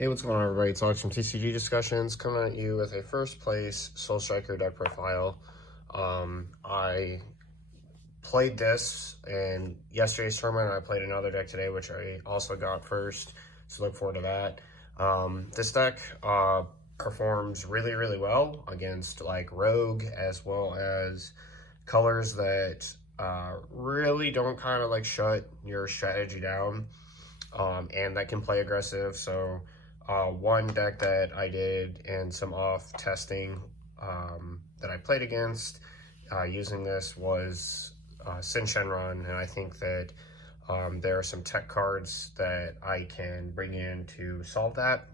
Hey, what's going on, everybody? It's Alex from TCG Discussions coming at you with a first place Soul Striker deck profile. I played this in yesterday's tournament, and I played another deck today, which I also got first, so look forward to that. This deck performs really well against like Rogue, as well as colors that really don't kind of like shut your strategy down, and that can play aggressive. So one deck that I did and some off testing that I played against using this was Sin Shenron, and I think that there are some tech cards that I can bring in to solve that.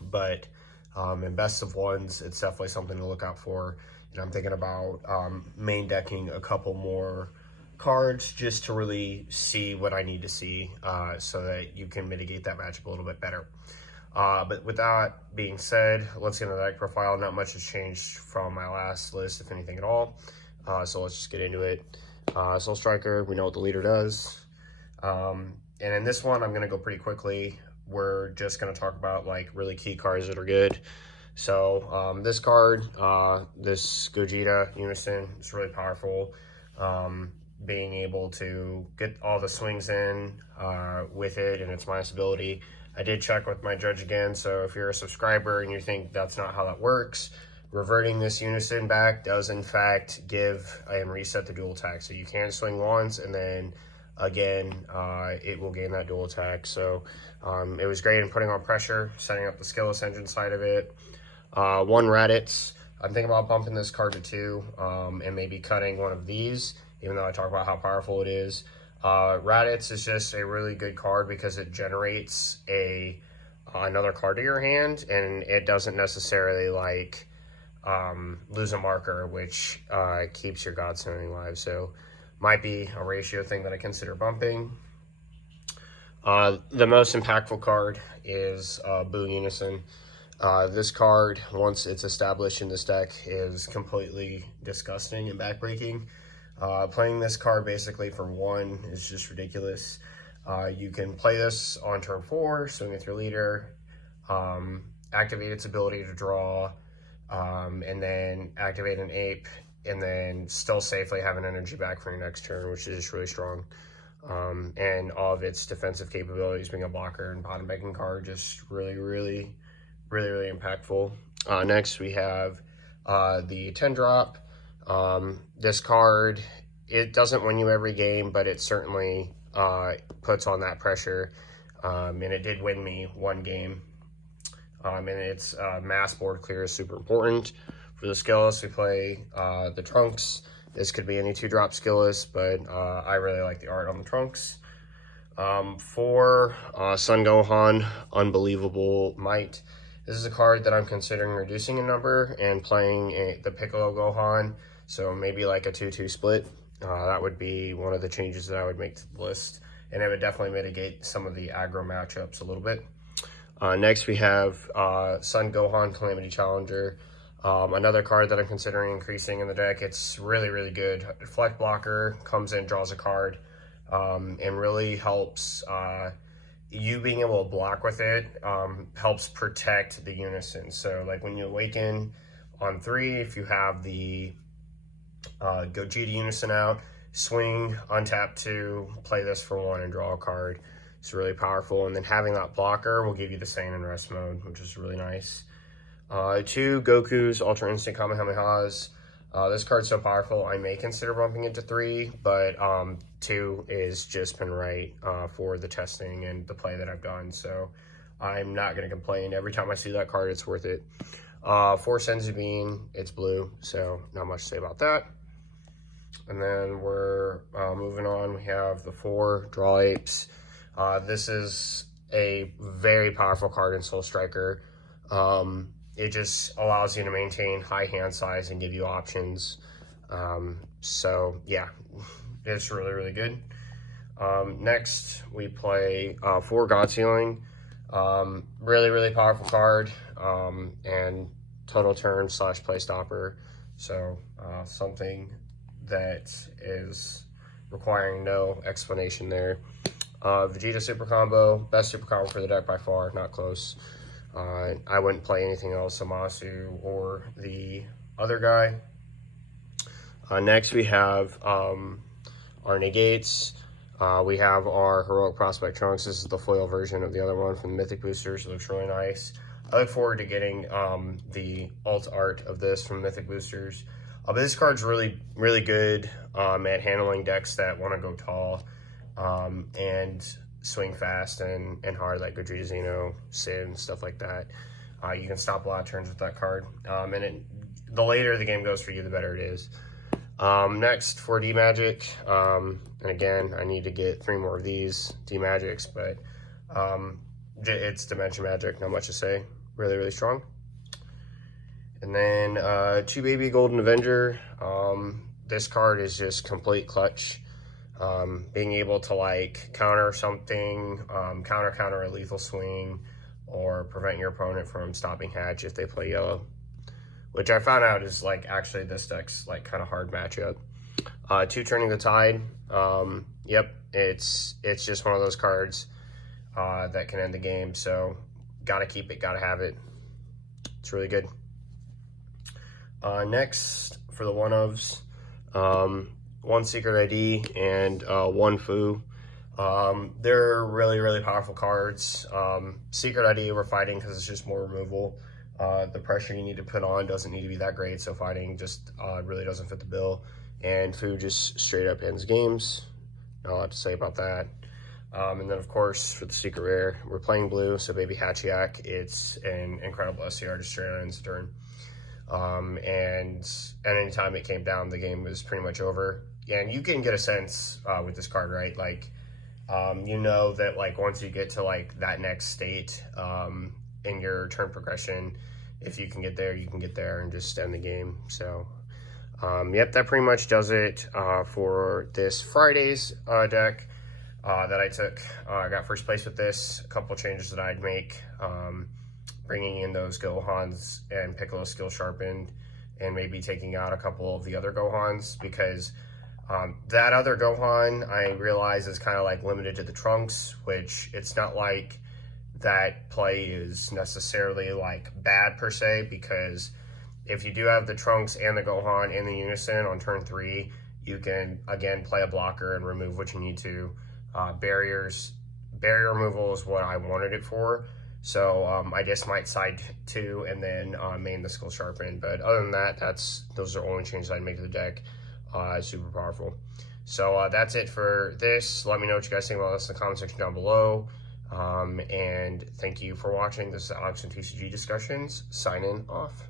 But in best of ones, it's definitely something to look out for. And I'm thinking about main decking a couple more cards just to really see what I need to see so that you can mitigate that matchup a little bit better. But with that being said, let's get into the deck profile. Not much has changed from my last list, if anything at all. So let's just get into it. Soul Striker, we know what the leader does. And in this one, I'm going to go pretty quickly. We're just going to talk about like really key cards that are good. So this card, this Gogeta Unison, is really powerful. Being able to get all the swings in with it and its minus ability. I did check with my judge again, so if you're a subscriber and you think that's not how that works, reverting this Unison back does in fact give and reset the dual attack. So you can swing once and then again it will gain that dual attack. So it was great in putting on pressure, setting up the skillless engine side of it. One Raditz, I'm thinking about bumping this card to 2 and maybe cutting one of these, even though I talk about how powerful it is. Raditz is just a really good card because it generates another card to your hand, and it doesn't necessarily like lose a marker, which keeps your God Summoning alive. So might be a ratio thing that I consider bumping. The most impactful card is Boo Unison. This card, once it's established in this deck, is completely disgusting and backbreaking. Playing this card basically for 1 is just ridiculous. You can play this on turn 4, swing with your leader, activate its ability to draw, and then activate an ape, and then still safely have an energy back for your next turn, which is just really strong. And all of its defensive capabilities, being a blocker and bottom banking card, just really impactful. Next we have the 10 drop. This card, it doesn't win you every game, but it certainly puts on that pressure, and it did win me 1 game. And its mass board clear is super important. For the skillless, we play the Trunks. This could be any 2-drop skillless, but I really like the art on the Trunks. For Son Gohan, Unbelievable Might. This is a card that I'm considering reducing in number and playing the Piccolo Gohan. So maybe like a 2-2 split. That would be one of the changes that I would make to the list. And it would definitely mitigate some of the aggro matchups a little bit. Next we have Son Gohan Calamity Challenger. Another card that I'm considering increasing in the deck. It's really good. Deflect blocker, comes in, draws a card, and really helps you being able to block with it, helps protect the Unison. So like when you awaken on 3, if you have the Gogeta Unison out, swing, untap 2, play this for 1 and draw a card. It's really powerful. And then having that blocker will give you the Saiyan and Rest mode, which is really nice. 2 Goku's Ultra Instinct Kamehamehas. This card's so powerful, I may consider bumping it to 3, but 2 is just been right for the testing and the play that I've done. So I'm not going to complain. Every time I see that card, it's worth it. 4 Senzu Bean, it's blue, so not much to say about that. And then we're moving on. We have the 4 Draw Apes. This is a very powerful card in Soul Striker. It just allows you to maintain high hand size and give you options. So yeah, it's really good. Next we play 4 God Sealing. Really powerful card, and total turn / play stopper. So something that is requiring no explanation there. Vegeta Super Combo, best Super Combo for the deck by far, not close. I wouldn't play anything else, Amasu or the other guy. Next we have our negates. We have our Heroic Prospect Trunks. This is the foil version of the other one from the Mythic Boosters. It looks really nice. I look forward to getting the alt art of this from Mythic Boosters. But this card's really, really good at handling decks that want to go tall and swing fast and hard, like Gogeta Xeno, Sin, stuff like that. You can stop a lot of turns with that card. The later the game goes for you, the better it is. Next, for D-Magic, and again, I need to get 3 more of these D-Magics, but it's Dimension Magic, not much to say. Really, really strong. And then 2 Baby Golden Avenger. This card is just complete clutch. Being able to like counter something, counter a lethal swing, or prevent your opponent from stopping Hatch if they play yellow. Which I found out is like actually this deck's like kind of hard matchup. 2 Turning the Tide. Yep, it's just one of those cards that can end the game. So gotta keep it, gotta have it. It's really good. Next for the one-ofs, 1 Secret ID and 1 Fu. They're really, really powerful cards. Secret ID we're fighting because it's just more removal. The pressure you need to put on doesn't need to be that great, so fighting just really doesn't fit the bill. And Fu just straight up ends games. Not a lot to say about that. And then, of course, for the Secret Rare, we're playing blue, so Baby Hatchiyak, it's an incredible SCR, just straight on ends the turn. And at any time it came down, the game was pretty much over. And you can get a sense with this card, right? Like, you know that, like, once you get to, like, that next state in your turn progression, if you can get there, you can get there and just end the game. So, yep, that pretty much does it for this Friday's deck that I took. I got first place with this. A couple changes that I'd make. Bringing in those Gohans and Piccolo skill sharpened, and maybe taking out a couple of the other Gohans, because that other Gohan I realize is kind of like limited to the Trunks, which it's not like that play is necessarily like bad per se, because if you do have the Trunks and the Gohan and the Unison on turn 3, you can again play a blocker and remove what you need to. Barrier removal is what I wanted it for. So I just might side 2 and then main the skill sharpen. But other than that, those are only changes I'd make to the deck. Super powerful. So that's it for this. Let me know what you guys think about this in the comment section down below. And thank you for watching. This is Alex and TCG Discussions, signing off.